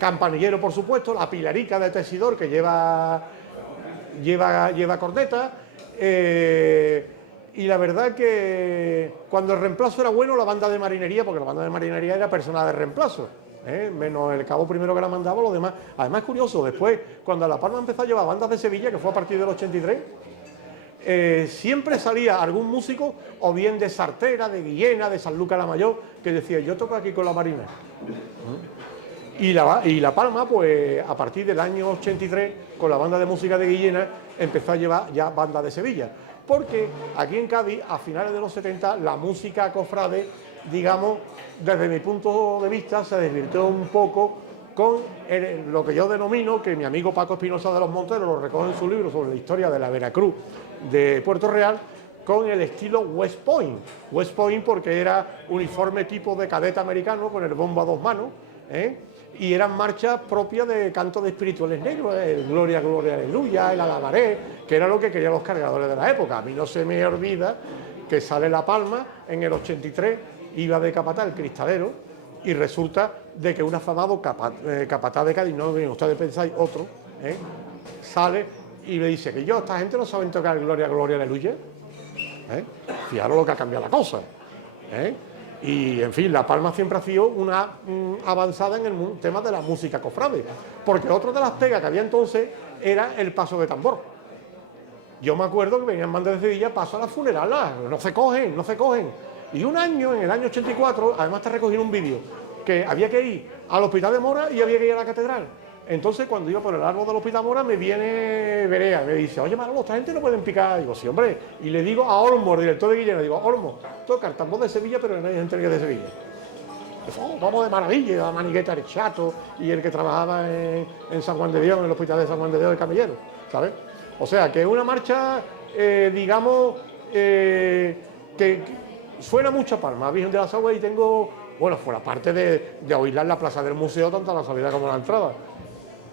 Campanillero por supuesto, la Pilarica de Tesidor que lleva corneta, y la verdad que cuando el reemplazo era bueno, la banda de marinería, porque la banda de marinería era personal de reemplazo, menos el cabo primero que la mandaba, los demás. Además es curioso, después cuando La Palma empezó a llevar bandas de Sevilla, que fue a partir del 83, siempre salía algún músico, o bien de Sartera, de Guillena, de Sanlúcar la Mayor, que decía, yo toco aquí con la Marina. Y La Palma, pues a partir del año 83, con la banda de música de Guillena, empezó a llevar ya bandas de Sevilla. Porque aquí en Cádiz, a finales de los 70, la música cofrade, digamos, desde mi punto de vista, se desvirtió un poco con lo que yo denomino, que mi amigo Paco Espinosa de los Monteros lo recoge en su libro sobre la historia de la Veracruz de Puerto Real, con el estilo West Point. West Point porque era uniforme tipo de cadete americano con el bombo a 2 manos, y eran marchas propias de canto de espirituales negros, el Gloria, Gloria, Aleluya, el Alabaré, que era lo que querían los cargadores de la época. A mí no se me olvida que sale La Palma en el 83, iba de capataz el cristalero, y resulta de que un afamado capataz de Cádiz, no bien ustedes pensáis, otro, sale y le dice que esta gente no saben tocar Gloria, Gloria, Aleluya. Fijaros lo que ha cambiado la cosa. Y, en fin, La Palma siempre ha sido una avanzada en el tema de la música cofrade, porque otra de las pegas que había entonces era el paso de tambor. Yo me acuerdo que venían bandas de Sevilla, paso a las funerales, no se cogen. Y un año, en el año 84, además te recogí un vídeo, que había que ir al Hospital de Mora y había que ir a la catedral. Entonces, cuando iba por el árbol del Hospital Mora, me viene Berea, me dice, oye, Manolo, esta gente no pueden picar. Digo, sí, hombre. Y le digo a Olmo, el director de Guillena, digo, Olmo, toca el tambor de Sevilla, pero no hay gente que es de Sevilla. Digo, vamos de maravilla, a Manigueta, el Chato, y el que trabajaba en San Juan de Dios, en el Hospital de San Juan de Dios de Camillero, ¿sabes? O sea, que es una marcha, digamos, que suena mucho a Palma, Virgen de las Aguas, y tengo, bueno, fuera parte de oírla en la plaza del museo, tanto a la salida como a la entrada.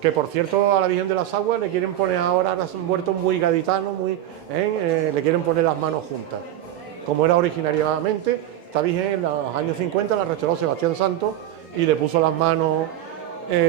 Que por cierto, a la Virgen de las Aguas le quieren poner ahora se han vuelto muy gaditanos, le quieren poner las manos juntas. Como era originariamente, esta Virgen en los años 50 la restauró Sebastián Santos y le puso las manos,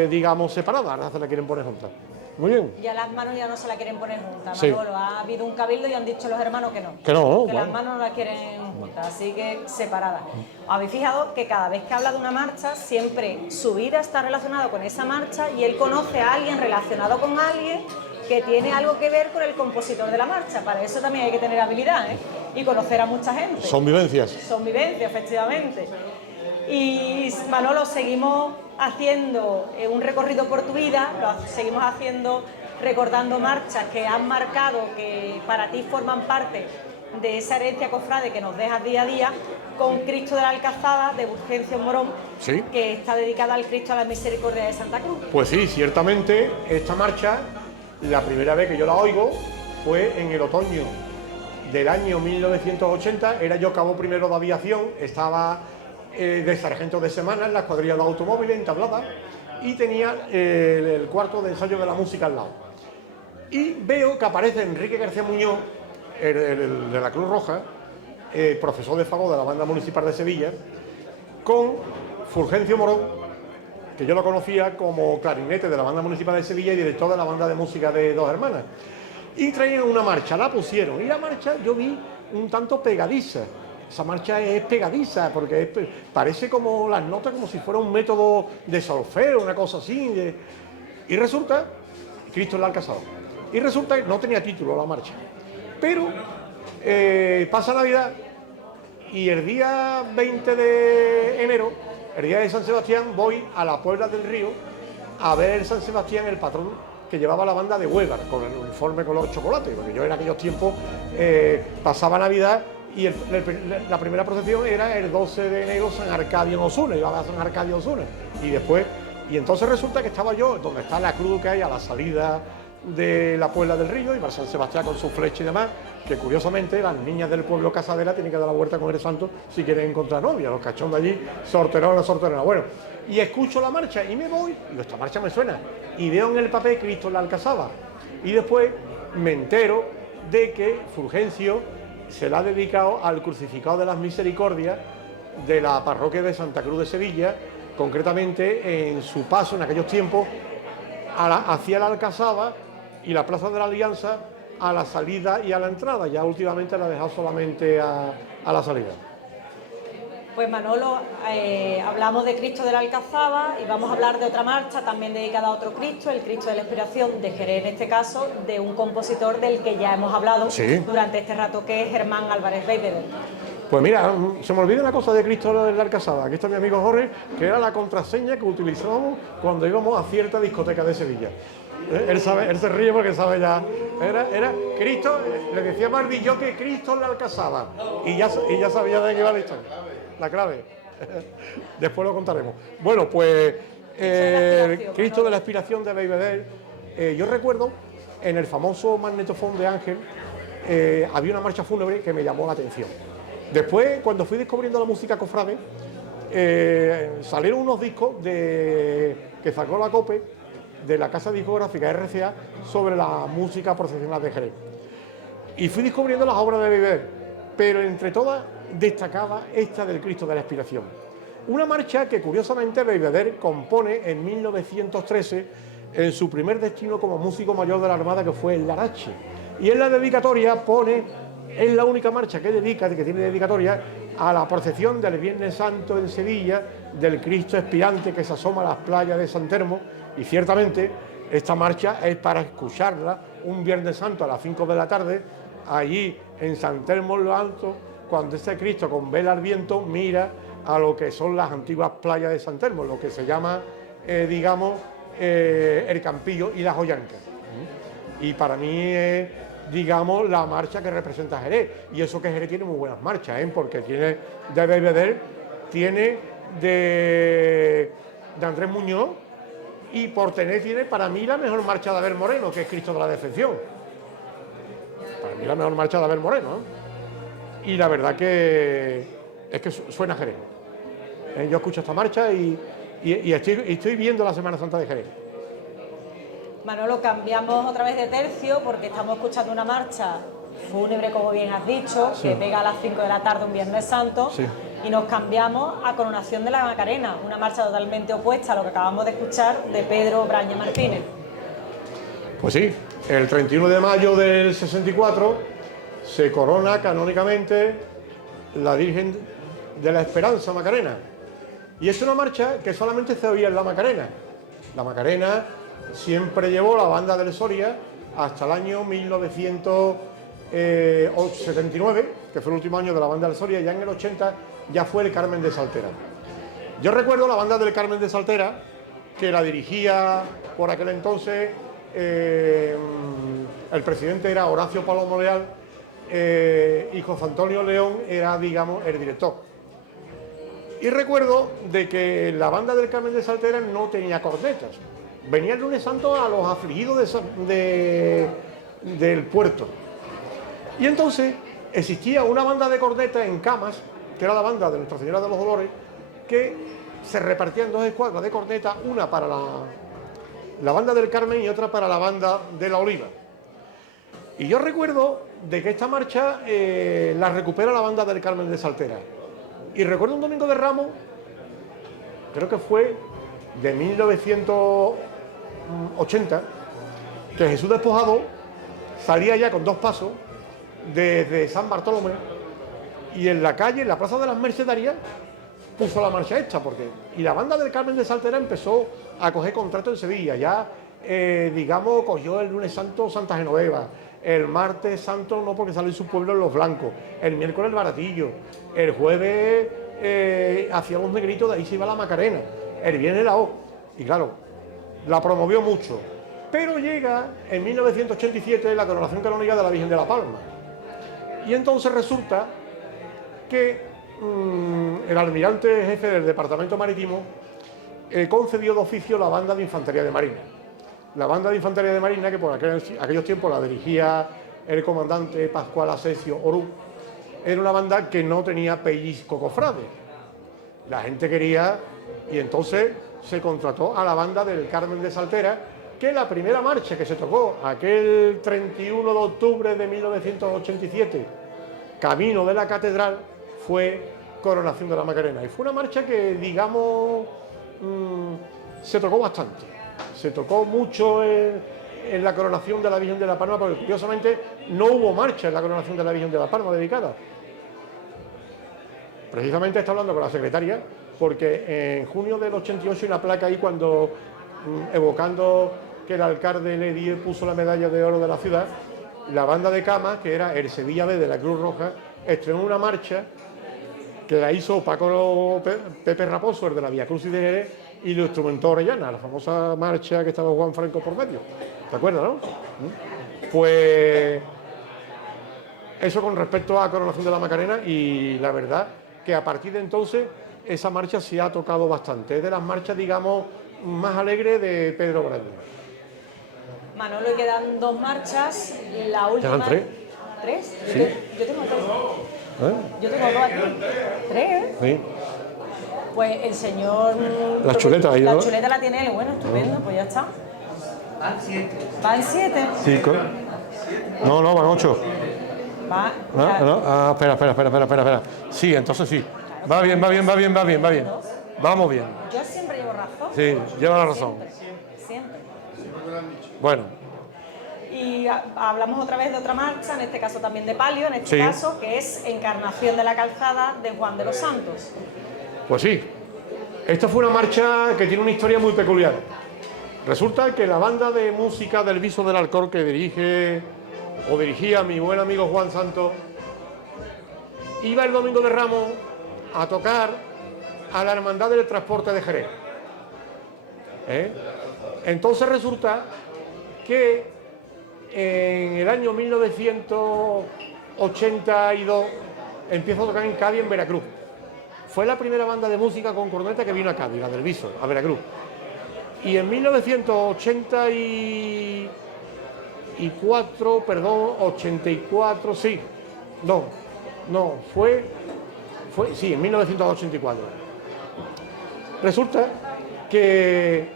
digamos, separadas, ahora se la quieren poner juntas. Muy bien. Ya las manos ya no se la quieren poner juntas, sí. Manolo. Ha habido un cabildo y han dicho los hermanos que no. Que no, que bueno. las manos no las quieren juntas, así que separadas. Habéis fijado que cada vez que habla de una marcha, siempre su vida está relacionada con esa marcha y él conoce a alguien relacionado con alguien que tiene algo que ver con el compositor de la marcha. Para eso también hay que tener habilidad, y conocer a mucha gente. Son vivencias. Son vivencias, efectivamente. Y Manolo, seguimos haciendo un recorrido por tu vida, lo seguimos haciendo recordando marchas que han marcado, que para ti forman parte de esa herencia cofrade que nos dejas día a día, con Cristo de la Alcazaba de Urgencio Morón, sí, que está dedicada al Cristo a la Misericordia de Santa Cruz. Pues sí, ciertamente esta marcha, la primera vez que yo la oigo fue en el otoño del año 1980, era yo cabo primero de aviación, estaba de sargento de semana en la escuadrilla de automóviles entablada y tenía el cuarto de ensayo de la música al lado. Y veo que aparece Enrique García Muñoz, el de la Cruz Roja, profesor de fagot de la Banda Municipal de Sevilla, con Fulgencio Morón, que yo lo conocía como clarinete de la Banda Municipal de Sevilla y director de la Banda de Música de Dos Hermanas. Y traían una marcha, la pusieron, y la marcha yo vi un tanto pegadiza. Esa marcha es pegadiza, porque parece como las notas, como si fuera un método de solfeo, una cosa así. Y resulta, Cristo en la Alcazaba. Y resulta que no tenía título la marcha. Pero pasa Navidad y el día 20 de enero, el día de San Sebastián, voy a la Puebla del Río a ver San Sebastián, el patrón que llevaba la banda de Huelva, con el uniforme color chocolate, porque yo en aquellos tiempos pasaba Navidad y la primera procesión era el 12 de enero San Arcadio en Osuna, iba a San Arcadio Osuna, y entonces resulta que estaba yo, donde está la cruz que hay a la salida de la Puebla del Río, iba a San Sebastián con su flecha y demás, que curiosamente las niñas del pueblo Casadera tienen que dar la vuelta con el santo si quieren encontrar novia, los cachondos allí, sorterona. Bueno, y escucho la marcha y me voy, y digo, esta marcha me suena, y veo en el papel Cristo en la Alcazaba, y después me entero de que Fulgencio se la ha dedicado al crucificado de las misericordias de la parroquia de Santa Cruz de Sevilla, concretamente en su paso en aquellos tiempos hacia la Alcazaba y la Plaza de la Alianza a la salida y a la entrada. Ya últimamente la ha dejado solamente a la salida. Pues Manolo, hablamos de Cristo de la Alcazaba y vamos a hablar de otra marcha también dedicada a otro Cristo, el Cristo de la Expiración de Jerez, en este caso, de un compositor del que ya hemos hablado durante este rato, que es Germán Álvarez Beigbeder. Pues mira, se me olvida una cosa de Cristo de la Alcazaba. Aquí está mi amigo Jorge, que era la contraseña que utilizábamos cuando íbamos a cierta discoteca de Sevilla. Él se ríe porque sabe ya. Era Cristo, le decía Marbilló que Cristo en la Alcazaba. Y ya sabía de qué iba la historia. La clave. Después lo contaremos. Bueno, pues Cristo de la Expiración de Beigbeder. Yo recuerdo en el famoso magnetofón de Ángel había una marcha fúnebre que me llamó la atención. Después, cuando fui descubriendo la música cofrade, salieron unos discos que sacó la COPE de la casa discográfica RCA sobre la música procesional de Jerez. Y fui descubriendo las obras de Beigbeder, pero entre todas destacaba esta del Cristo de la Expiración. Una marcha que curiosamente Beigbeder compone en 1913 en su primer destino como músico mayor de la Armada, que fue el Larache. Y en la dedicatoria pone... Es la única marcha que tiene dedicatoria a la procesión del Viernes Santo en Sevilla, del Cristo expirante que se asoma a las playas de San Telmo, y ciertamente esta marcha es para escucharla un Viernes Santo a las 5 de la tarde, allí en San Telmo en lo alto, cuando este Cristo con vela al viento mira a lo que son las antiguas playas de San Telmo, lo que se llama, el Campillo y la Joyanca. Y para mí es, digamos, la marcha que representa a Jerez. Y eso que Jerez tiene muy buenas marchas, porque tiene de Beigbeder, tiene de Andrés Muñoz, y por tener tiene para mí la mejor marcha de Abel Moreno, que es Cristo de la Defensión. Para mí la mejor marcha de Abel Moreno. Y la verdad que es que suena a Jerez. Yo escucho esta marcha y estoy viendo la Semana Santa de Jerez. Manolo, cambiamos otra vez de tercio porque estamos escuchando una marcha fúnebre, como bien has dicho, que pega a las 5 de la tarde un Viernes Santo, y nos cambiamos a Coronación de la Macarena, una marcha totalmente opuesta a lo que acabamos de escuchar de Pedro Braña Martínez. Pues sí, el 31 de mayo del 64 se corona canónicamente la Virgen de la Esperanza Macarena, y es una marcha que solamente se oía en la Macarena. La Macarena siempre llevó la banda del Soria hasta el año 1979, que fue el último año de la banda del Soria, y ya en el 80 ya fue el Carmen de Saltera. Yo recuerdo la banda del Carmen de Saltera, que la dirigía por aquel entonces, el presidente era Horacio Palomo Leal, y José Antonio León era, digamos, el director. Y recuerdo de que la banda del Carmen de Saltera no tenía cornetas. Venía el Lunes Santo a los afligidos del puerto. Y entonces existía una banda de cornetas en Camas, que era la banda de Nuestra Señora de los Dolores, que se repartía en dos escuadras de cornetas, una para la banda del Carmen y otra para la banda de la Oliva. Y yo recuerdo de que esta marcha la recupera la banda del Carmen de Saltera. Y recuerdo un domingo de Ramos, creo que fue de 1980, que Jesús Despojado salía ya con dos pasos desde San Bartolomé, y en la calle, en la Plaza de las Mercedarias, puso la marcha esta, y la banda del Carmen de Saltera empezó a coger contrato en Sevilla, ya digamos, cogió el Lunes Santo Santa Genoveva, el martes santo no, porque sale en su pueblo en Los Blancos, el miércoles el Baratillo, el jueves hacía los Negritos, de ahí se iba la Macarena, el viernes la O. Y claro, la promovió mucho, pero llega en 1987 la coronación canónica de la Virgen de la Palma. Y entonces resulta que el almirante jefe del Departamento Marítimo concedió de oficio la banda de Infantería de Marina. La banda de Infantería de Marina, que por aquellos tiempos la dirigía el comandante Pascual Asensio Orú, era una banda que no tenía pellizco cofrade. La gente quería, y entonces se contrató a la banda del Carmen de Saltera, que la primera marcha que se tocó aquel 31 de octubre de 1987, camino de la catedral, fue Coronación de la Macarena. Y fue una marcha que, digamos, se tocó bastante. Se tocó mucho en la coronación de la Virgen de la Palma, porque curiosamente no hubo marcha en la coronación de la Virgen de la Palma dedicada. Precisamente está hablando con la secretaria, porque en junio del 88 hay una placa ahí cuando, evocando que el alcalde Ledier puso la medalla de oro de la ciudad, la banda de Camas, que era el Sevilla B de la Cruz Roja, estrenó una marcha que la hizo Paco Pepe Raposo, el de la Vía Cruz y de Jerez, y lo instrumentó Orellana, la famosa marcha que estaba Juan Franco por medio. ¿Te acuerdas, no? Pues eso con respecto a Coronación de la Macarena, y la verdad que a partir de entonces esa marcha se ha tocado bastante. Es de las marchas, digamos, más alegres de Pedro Grande. Manolo, quedan 2 marchas. La última. ¿Quedan 3? ¿3? Sí. Yo tengo 3. Yo tengo 2 aquí. 3, ¿eh? Sí. Pues el señor... La chuleta ahí, La ¿no? chuleta la tiene él. Bueno, estupendo, pues ya está. Van 7. ¿Van 7? Sí, no, van 8. Va. No. Espera. Sí, entonces sí. Va bien. Vamos bien. Yo siempre llevo razón. Sí, lleva la razón. Siempre. Bueno, Y hablamos otra vez de otra marcha, en este caso también de palio, en este Sí. caso, que es Encarnación de la Calzada de Juan de los Santos. pues sí. Esta fue una marcha que tiene una historia muy peculiar. Resulta que la banda de música del Viso del Alcor que dirigía mi buen amigo Juan Santos, iba el domingo de Ramos a tocar a la Hermandad del Transporte de Jerez. Entonces resulta que en el año 1982 empieza a tocar en Cádiz, en Veracruz. Fue la primera banda de música con corneta que vino a Cádiz, la del Viso, a Veracruz. Y en 1984, sí. Sí, en 1984. Resulta que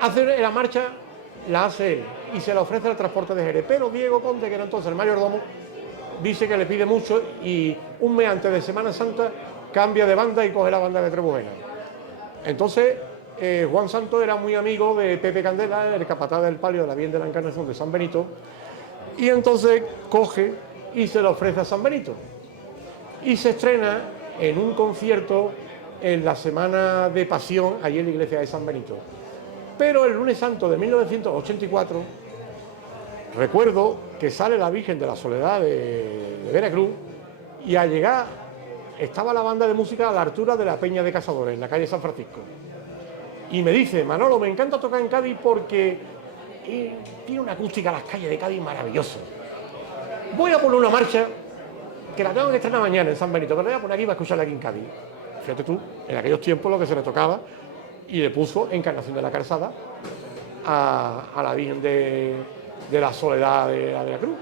hace la marcha, la hace él y se la ofrece al Transporte de Jerez. Pero Diego Conde, que era entonces el mayordomo, dice que le pide mucho y un mes antes de Semana Santa cambia de banda y coge la banda de Trebujena. Entonces, Juan Santos era muy amigo de Pepe Candela, el capataz del palio de la Virgen de la Encarnación de San Benito, y entonces coge y se lo ofrece a San Benito. Y se estrena en un concierto en la Semana de Pasión, allí en la iglesia de San Benito. Pero el lunes santo de 1984, recuerdo que sale la Virgen de la Soledad de Veracruz, y al llegar estaba la banda de música a la altura de la Peña de Cazadores, en la calle San Francisco. Y me dice: Manolo, me encanta tocar en Cádiz porque tiene una acústica las calles de Cádiz maravillosa. Voy a poner una marcha que la tengo que estrenar mañana en San Benito, pero la voy a poner aquí para escucharla aquí en Cádiz. Fíjate tú, en aquellos tiempos lo que se le tocaba, y le puso Encarnación de la Calzada a la Virgen de la Soledad de la Veracruz.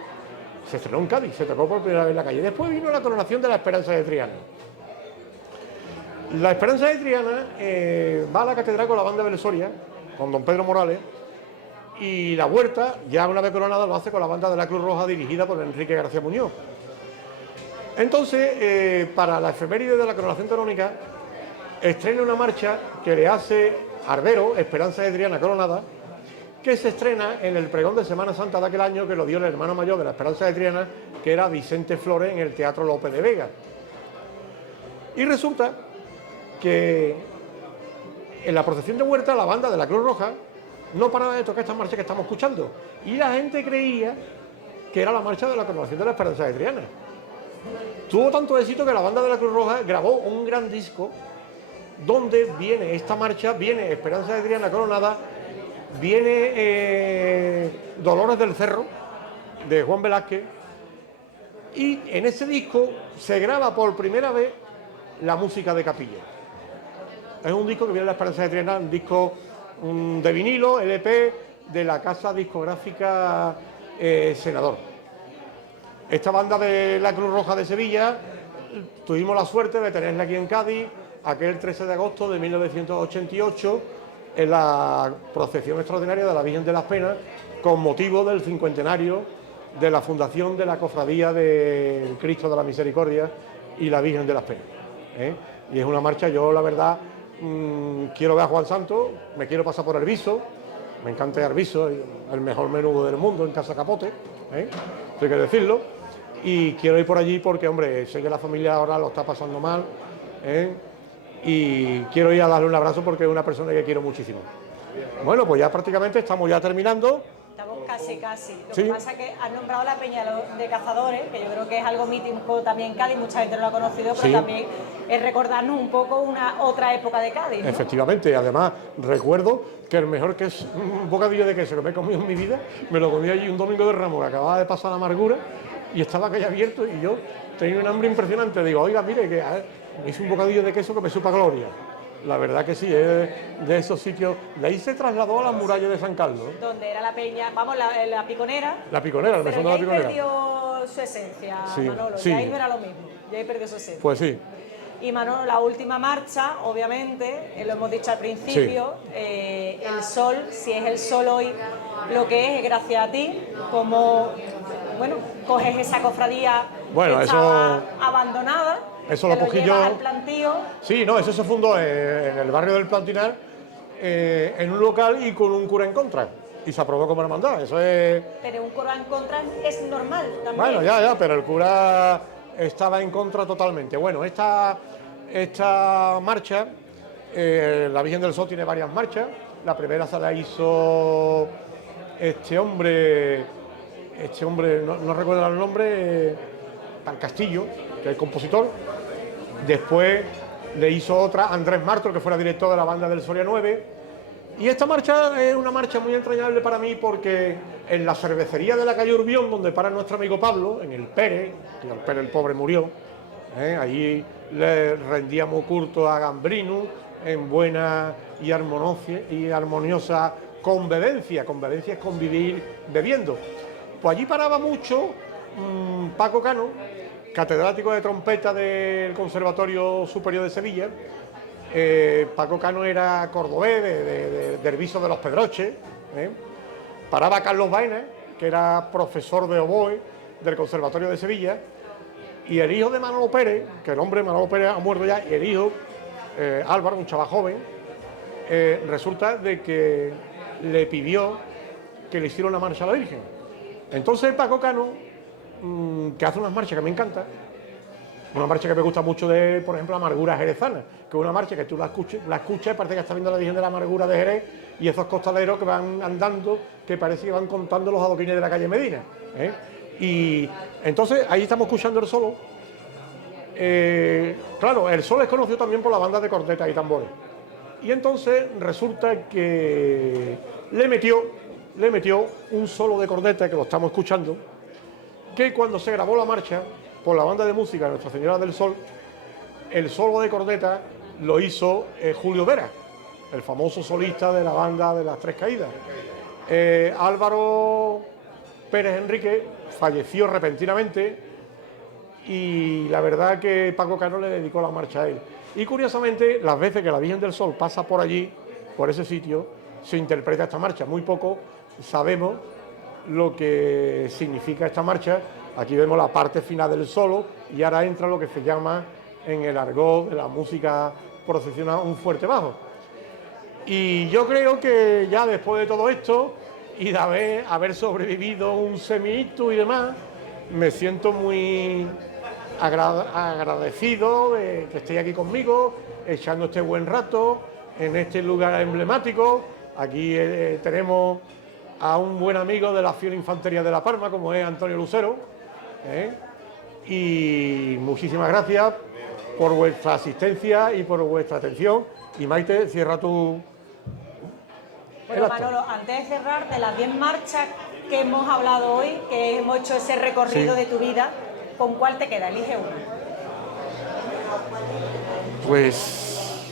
Se estrenó en Cádiz, se tocó por primera vez en la calle. Después vino la coronación de la Esperanza de Triana. La Esperanza de Triana va a la catedral con la banda de Soria, con don Pedro Morales, y la Huerta, ya una vez coronada, lo hace con la banda de la Cruz Roja dirigida por Enrique García Muñoz. Entonces, para la efeméride de la coronación canónica, estrena una marcha que le hace Arbero, Esperanza de Triana coronada, que se estrena en el pregón de Semana Santa de aquel año, que lo dio el hermano mayor de la Esperanza de Triana, que era Vicente Flores, en el Teatro López de Vega. Y resulta que en la procesión de Huerta, la banda de la Cruz Roja no paraba de tocar esta marcha que estamos escuchando, y la gente creía que era la marcha de la coronación de la Esperanza de Triana. Tuvo tanto éxito que la banda de la Cruz Roja grabó un gran disco donde viene esta marcha, viene Esperanza de Triana coronada, viene Dolores del Cerro, de Juan Velázquez, y en ese disco se graba por primera vez la música de capilla. Es un disco que viene de la Esperanza de Triana, un disco de vinilo, LP, de la casa discográfica Senador. Esta banda de la Cruz Roja de Sevilla, tuvimos la suerte de tenerla aquí en Cádiz, aquel 13 de agosto de 1988, en la procesión extraordinaria de la Virgen de las Penas, con motivo del cincuentenario de la fundación de la Cofradía del Cristo de la Misericordia y la Virgen de las Penas. Y es una marcha, yo la verdad, quiero ver a Juan Santos, me quiero pasar por Arviso, me encanta Arviso, el mejor menudo del mundo en Casa Capote, hay que decirlo, y quiero ir por allí porque, hombre, sé que la familia ahora lo está pasando mal, y quiero ir a darle un abrazo porque es una persona que quiero muchísimo. Bueno, pues ya prácticamente estamos ya terminando. Estamos casi. Lo Sí. que pasa es que has nombrado la Peña de Cazadores, que yo creo que es algo mítico también en Cádiz, mucha gente no lo ha conocido, pero Sí. también es recordarnos un poco otra época de Cádiz, ¿no? Efectivamente, además recuerdo que el mejor un bocadillo de queso que me he comido en mi vida, me lo comí allí un domingo de Ramos, que acababa de pasar la amargura y estaba aquello abierto y yo tenía un hambre impresionante. Digo, oiga, mire, que me hice un bocadillo de queso que me supa gloria. La verdad que sí, es de esos sitios. De ahí se trasladó a las murallas de San Carlos. Donde era la Peña, vamos, la Piconera. La Piconera, el pero mesón de ya la ahí Piconera. perdió su esencia, Sí, Manolo, sí. ya ahí no era lo mismo, ya ahí perdió su esencia. Pues sí. Y Manolo, la última marcha, obviamente, lo hemos dicho al principio, el sol, si es el sol hoy, lo que es gracias a ti, como, bueno, coges esa cofradía Bueno, que eso- estaba abandonada, eso te lo cogí llevas yo. al plantío. Sí, no, eso se fundó en el barrio del Plantinar, en un local y con un cura en contra. Y se aprobó como hermandad. Eso es. Pero un coro en contra es normal también. Bueno, ya, pero el cura estaba en contra totalmente. Bueno, esta marcha, la Virgen del Sol tiene varias marchas. La primera se la hizo este hombre, no recuerdo el nombre, Pan Castillo, que es el compositor. Después le hizo otra Andrés Marto, que fuera director de la banda del Soria 9. Y esta marcha es una marcha muy entrañable para mí porque en la cervecería de la calle Urbión, donde para nuestro amigo Pablo, en el Pérez, que el Pérez el pobre murió, allí le rendíamos culto a Gambrino en buena y armoniosa convivencia. Convivencia es convivir bebiendo. Pues allí paraba mucho Paco Cano, catedrático de trompeta del Conservatorio Superior de Sevilla. Paco Cano era cordobés, de Herbiso de los Pedroches. Paraba Carlos Baena, que era profesor de oboe del Conservatorio de Sevilla. Y el hijo de Manolo Pérez, que el hombre Manolo Pérez ha muerto ya, y el hijo, Álvaro, un chaval joven, resulta de que le pidió que le hiciera una marcha a la Virgen. Entonces Paco Cano, que hace unas marchas que me encantan, una marcha que me gusta mucho de, por ejemplo, la Amargura Jerezana, que es una marcha que tú la escuchas y parece que estás viendo la Virgen de la Amargura de Jerez y esos costaleros que van andando, que parece que van contando los adoquines de la calle Medina. Y entonces ahí estamos escuchando el solo. Claro, el solo es conocido también por la banda de cornetas y tambores. Y entonces resulta que le metió un solo de corneta, que lo estamos escuchando, que cuando se grabó la marcha por la banda de música Nuestra Señora del Sol, el solo de corneta lo hizo Julio Vera, el famoso solista de la banda de Las Tres Caídas. Álvaro Pérez Enrique falleció repentinamente y la verdad que Paco Cano le dedicó la marcha a él. Y curiosamente, las veces que la Virgen del Sol pasa por allí, por ese sitio, se interpreta esta marcha. Muy poco sabemos lo que significa esta marcha. Aquí vemos la parte final del solo y ahora entra lo que se llama en el argot de la música procesional un fuerte bajo. Y yo creo que ya después de todo esto y de haber sobrevivido un semi-ictus y demás, me siento muy agradecido de que estéis aquí conmigo, echando este buen rato en este lugar emblemático. Aquí tenemos a un buen amigo de la Fiel Infantería de La Palma, como es Antonio Lucero. Y muchísimas gracias por vuestra asistencia y por vuestra atención. Y Maite, cierra tu... Bueno, Manolo, antes de cerrar, de las 10 marchas que hemos hablado hoy, que hemos hecho ese recorrido de tu vida, ¿con cuál te queda? Elige una. Pues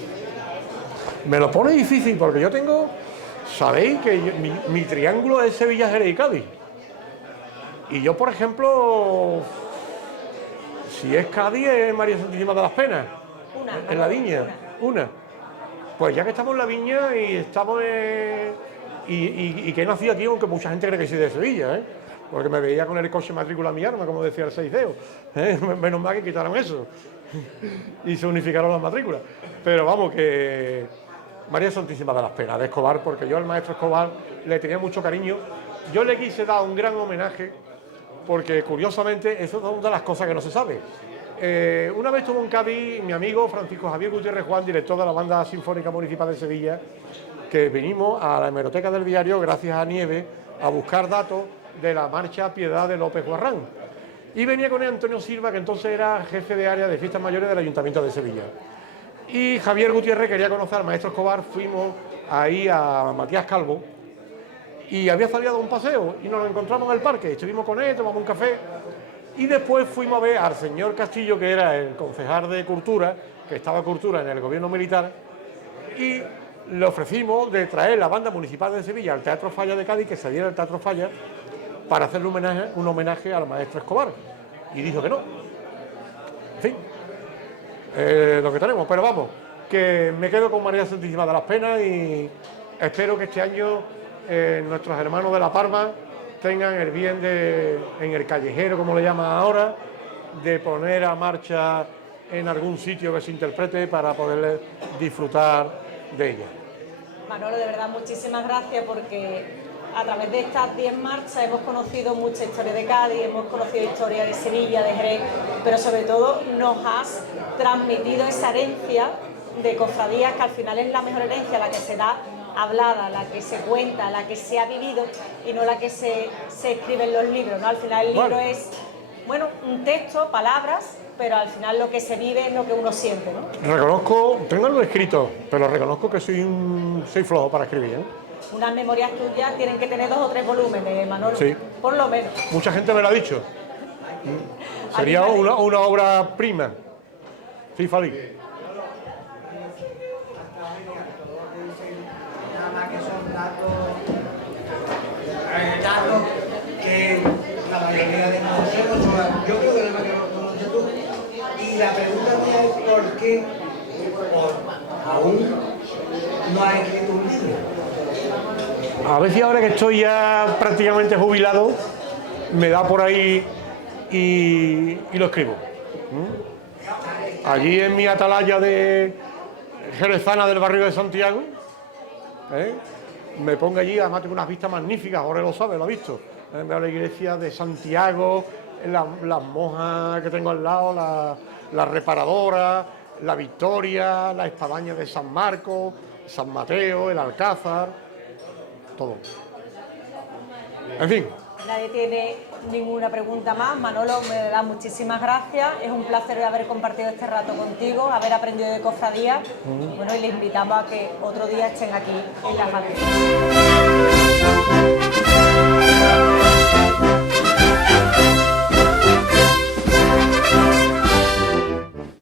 me lo pone difícil porque yo tengo, sabéis que mi triángulo es Sevilla, Jerez y Cádiz. Y yo, por ejemplo, si es Cádiz, es María Santísima de las Penas. En la Viña, una. Pues ya que estamos en la Viña y estamos y que he nacido aquí, aunque mucha gente cree que soy de Sevilla, ¿eh? Porque me veía con el coche matrícula mi arma, como decía el Seiseo. Menos mal que quitaron eso y se unificaron las matrículas. Pero vamos, que María Santísima de las Penas, de Escobar, porque yo al maestro Escobar le tenía mucho cariño. Yo le quise dar un gran homenaje, porque curiosamente eso es una de las cosas que no se sabe. Una vez estuvo en Cádiz mi amigo Francisco Javier Gutiérrez Juan, director de la Banda Sinfónica Municipal de Sevilla, que vinimos a la hemeroteca del diario, gracias a Nieves, a buscar datos de la marcha Piedad de López Guarrán. Y venía con él Antonio Silva, que entonces era jefe de área de fiestas mayores del Ayuntamiento de Sevilla. Y Javier Gutiérrez quería conocer al maestro Escobar, fuimos ahí a Matías Calvo, y había salido a un paseo, y nos lo encontramos en el parque, estuvimos con él, tomamos un café, y después fuimos a ver al señor Castillo, que era el concejal de Cultura, que estaba Cultura en el gobierno militar, y le ofrecimos de traer la banda municipal de Sevilla al Teatro Falla de Cádiz, que se diera el Teatro Falla, para hacerle un homenaje al maestro Escobar. Y dijo que no. En fin, lo que tenemos. Pero vamos, que me quedo con María Santísima de las Penas y espero que este año nuestros hermanos de La Palma tengan el bien en el callejero, como le llaman ahora, de poner a marcha en algún sitio que se interprete para poder disfrutar de ella. Manolo, de verdad, muchísimas gracias, porque a través de estas 10 marchas hemos conocido mucha historia de Cádiz, hemos conocido historia de Sevilla, de Jerez, pero sobre todo nos has transmitido esa herencia de cofradías, que al final es la mejor herencia, la que se da hablada, la que se cuenta, la que se ha vivido y no la que se escribe en los libros, ¿no? Al final el libro es, bueno, un texto, palabras, pero al final lo que se vive es lo que uno siente, ¿no? Reconozco, tengo algo escrito, pero reconozco que soy flojo para escribir, ¿eh? Unas memorias tuyas tienen que tener 2 o 3 volúmenes, Manolo, sí. Por lo menos. Mucha gente me lo ha dicho. Sería una obra prima. Sí, Fali. Nada más que son datos que la mayoría desconocemos. Yo creo que nada más que lo conoces tú. Y la pregunta mía es ¿por qué aún no has escrito un libro? A ver si ahora que estoy ya prácticamente jubilado, me da por ahí y lo escribo. Allí en mi atalaya de jerezana del barrio de Santiago, me pongo allí, además tengo unas vistas magníficas, ahora lo sabe, lo ha visto. Veo la iglesia de Santiago, las monjas que tengo al lado, la reparadora, la Victoria, la espadaña de San Marcos, San Mateo, el Alcázar, todo. En fin. Nadie tiene ninguna pregunta más. Manolo, me da muchísimas gracias. Es un placer haber compartido este rato contigo, haber aprendido de cofradía. Bueno, y les invitamos a que otro día estén aquí en la radio.